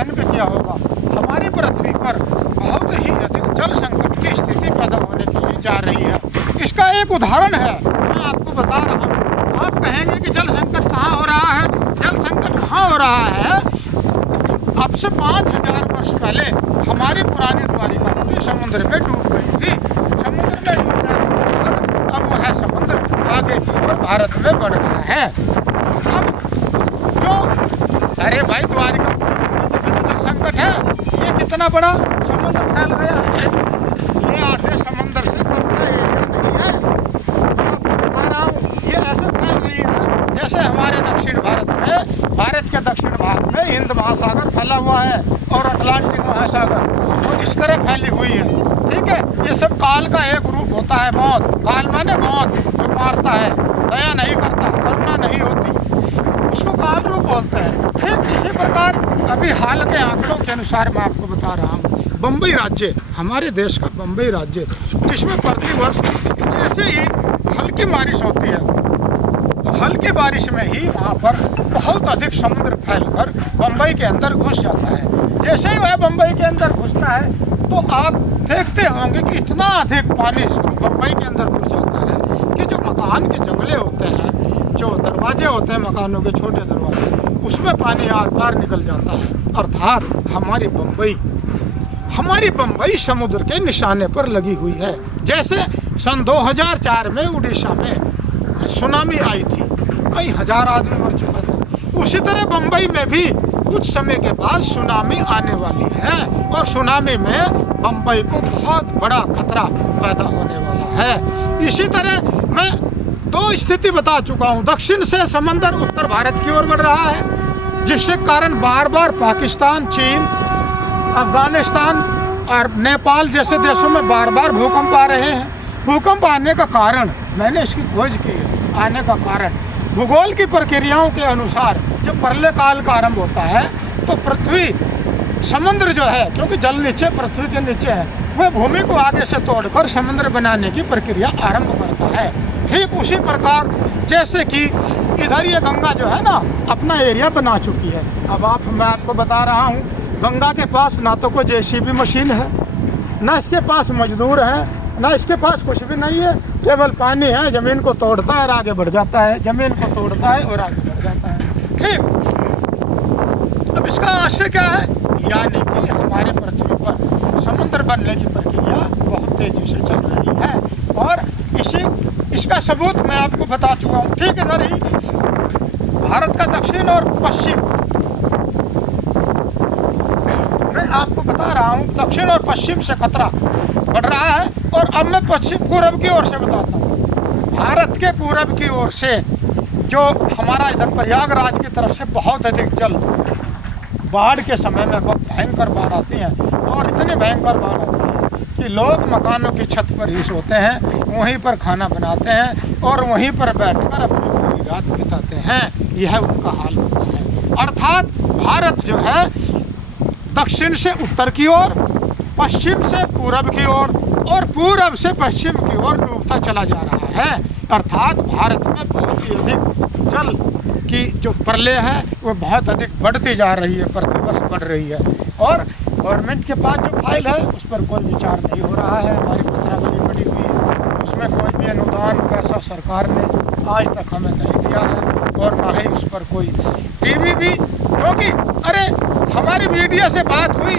अध्ययन भी किया होगा, हमारी पृथ्वी पर बहुत ही अधिक जल संकट की स्थिति पैदा होने के लिए जा रही है। इसका एक उदाहरण है, मैं आपको बता रहा हूँ। आप कहेंगे कि जल संकट कहाँ हो रहा है? जल संकट कहाँ हो रहा है? अब से 5000 वर्ष पहले हमारी पुरानी द्वारिका पूरी समुद्र में डूब गई थी। समुद्र में डूब जाने के बाद अब वह समुद्र आगे और भारत में बढ़ रहा है। अब जो अरे भाई द्वारिका तो जल संकट है, ये कितना बड़ा समुद्र फैल गया है। ये आधे समुद्र से कम का एरिया नहीं है। आपको बता रहा हूँ, ये ऐसे फैल रही है जैसे हमारे दक्षिण भारत में, भारत के दक्षिण भाग में हिंद महासागर फैला हुआ है और अटलांटिक महासागर, तो इस तरह फैली हुई है। ठीक है, ये सब काल का एक रूप होता है, मौत। काल माने मौत, जो मारता है, दया नहीं करता, करुणा नहीं होती, उसको काल रूप बोलते हैं। ठीक इसी प्रकार अभी हाल के आंकड़ों के अनुसार मैं आपको बता रहा हूँ, बम्बई राज्य, हमारे देश का बम्बई राज्य, जिसमें प्रतिवर्ष जैसे ही हल्की बारिश होती है, तो हल्की बारिश में ही वहाँ पर बहुत अधिक समुद्र फैलकर बम्बई के अंदर घुस जाता है। जैसे ही वह बम्बई के अंदर घुसता है तो आप देखते होंगे कि इतना अधिक पानी बम्बई के अंदर घुस जाता है कि जो मकान के जंगले होते हैं, जो दरवाजे होते हैं मकानों के, छोटे दरवाजे, उसमें पानी आर पार निकल जाता है। अर्थात हमारी बम्बई समुद्र के निशाने पर लगी हुई है। जैसे सन 2004 में उड़ीसा में सुनामी आई थी, कई हजार आदमी मर चुका था। उसी तरह बम्बई में भी कुछ समय के बाद सुनामी आने वाली है और सुनामी में बम्बई को बहुत बड़ा खतरा पैदा होने वाला है। इसी तरह मैं दो स्थिति बता चुका हूँ। दक्षिण से समंदर उत्तर भारत की ओर बढ़ रहा है, जिसके कारण बार बार पाकिस्तान, चीन, अफगानिस्तान और नेपाल जैसे देशों में बार बार भूकंप आ रहे हैं। भूकंप आने का कारण, मैंने इसकी खोज की है, आने का कारण भूगोल की प्रक्रियाओं के अनुसार जब प्रलय काल का आरंभ होता है तो पृथ्वी, समुद्र जो है, क्योंकि जल नीचे पृथ्वी के नीचे है, वह भूमि को आगे से तोड़कर समुद्र बनाने की प्रक्रिया आरंभ करता है। ठीक उसी प्रकार जैसे कि इधर ये गंगा जो है ना अपना एरिया बना चुकी है। अब मैं आपको बता रहा हूँ, गंगा के पास ना तो कोई जेसीबी मशीन है, ना इसके पास मजदूर है, ना इसके पास कुछ भी नहीं है, केवल पानी है। ज़मीन को तोड़ता है और आगे बढ़ जाता है, ज़मीन को तोड़ता है और आगे बढ़ जाता है। ठीक, अब इसका आशय क्या है? यानी कि हमारे पृथ्वी पर समुद्र बनने की प्रक्रिया बहुत तेजी से चल रही है और इसका सबूत मैं आपको बता चुका हूँ। ठीक इधर ही भारत का दक्षिण और पश्चिम, मैं आपको बता रहा हूँ, दक्षिण और पश्चिम से खतरा बढ़ रहा है। और अब मैं पश्चिम पूरब की ओर से बताता हूँ। भारत के पूरब की ओर से जो हमारा इधर प्रयागराज की तरफ से बहुत अधिक जल, बाढ़ के समय में बहुत भयंकर बाढ़ आती हैं और इतनी भयंकर बाढ़ आती है कि लोग मकानों की छत पर ही सोते हैं, वहीं पर खाना बनाते हैं और वहीं पर बैठकर अपनी पूरी रात बिताते हैं। यह उनका हाल होता है। अर्थात भारत जो है दक्षिण से उत्तर की ओर, पश्चिम से पूरब की ओर और पूरब से पश्चिम की ओर डूबता चला जा रहा है। अर्थात भारत में बहुत ही अधिक जल की जो प्रलय है वो बहुत अधिक बढ़ती जा रही है, प्रतिवर्ष बढ़ रही है। और गवर्नमेंट के पास जो फाइल है उस पर कोई विचार नहीं हो रहा है। हमारी पत्रावली पड़ी हुई है, उसमें कोई भी अनुदान पैसा सरकार ने आज तक हमें नहीं दिया है और ना ही उस पर कोई टीवी भी, क्योंकि अरे हमारी मीडिया से बात हुई,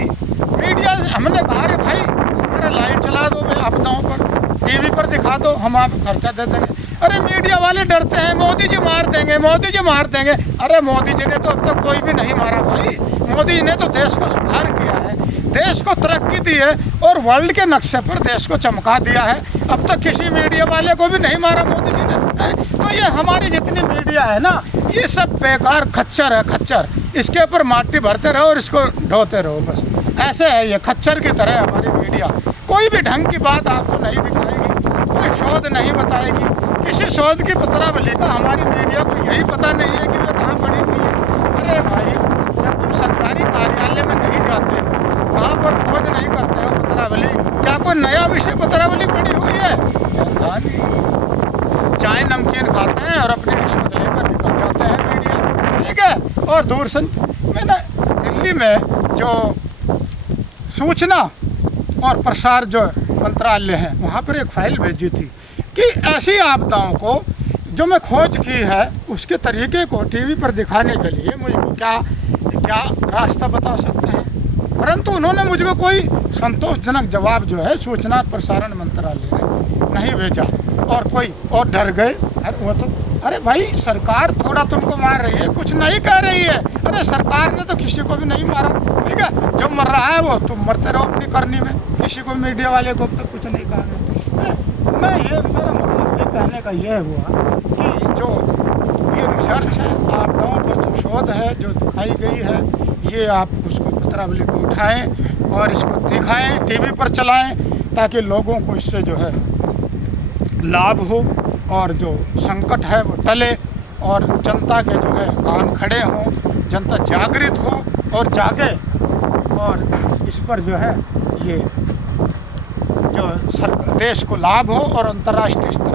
मीडिया हमने कहा अरे भाई हमारा लाइव चला दो, आपदाओं पर टीवी पर दिखा दो, हम आपको खर्चा दे देंगे। अरे मीडिया वाले डरते हैं, मोदी जी मार देंगे, मोदी जी मार देंगे। अरे मोदी जी ने तो अब तक कोई भी नहीं मारा भाई। मोदी जी ने तो देश को सुधार किया है, देश को तरक्की दी है और वर्ल्ड के नक्शे पर देश को चमका दिया है। अब तक किसी मीडिया वाले को भी नहीं मारा मोदी जी ने। तो ये हमारी जितनी मीडिया है ना, ये सब बेकार खच्चर है, खच्चर। इसके ऊपर माटी भरते रहो और इसको ढोते रहो, बस ऐसे है ये खच्चर की तरह हमारी मीडिया। कोई भी ढंग की बात आपको नहीं दिखाएगी, कोई शोध नहीं बताएगी। किसी शोध की पत्रावली का हमारी मीडिया को यही पता नहीं है कि वे कहाँ पड़ी हुई है। अरे भाई, जब तुम सरकारी कार्यालय में नहीं जाते हो, कहाँ पर खोज नहीं करते हो पत्रावली, क्या कोई नया विषय पत्रावली पड़ी हुई है? चाय नमकीन खाते हैं और अपनी रिश्वत लेकर निकल जाते हैं मीडिया। ठीक है। और दूरसंचार, मैंने दिल्ली में जो सूचना और प्रसार जो मंत्रालय है वहाँ पर एक फाइल भेजी थी कि ऐसी आपदाओं को जो मैं खोज की है उसके तरीके को टीवी पर दिखाने के लिए मुझको क्या रास्ता बता सकते हैं। परंतु उन्होंने मुझको कोई संतोषजनक जवाब जो है सूचना और प्रसारण मंत्रालय ने नहीं भेजा। और कोई और डर गए, अरे वो तो अरे भाई सरकार थोड़ा तुमको मार रही है, कुछ नहीं कह रही है। अरे सरकार ने तो किसी को भी नहीं मारा, ठीक है, जो मर रहा है वो तुम मरते रहो अपनी करनी में, किसी को मीडिया वाले को अब तक कुछ नहीं कहा गया। मैं ये मेरा मतलब ये कहने का ये हुआ कि जो ये रिसर्च है, आपदाओं पर जो शोध है जो दिखाई गई है, ये आप उसको पत्रावली को उठाएं और इसको दिखाएं, टीवी पर चलाएं, ताकि लोगों को इससे जो है लाभ हो और जो संकट है वो टले और जनता के जो है कान खड़े हों, जनता जागृत हो और जागे और इस पर जो है ये जो देश को लाभ हो और अंतर्राष्ट्रीय स्तर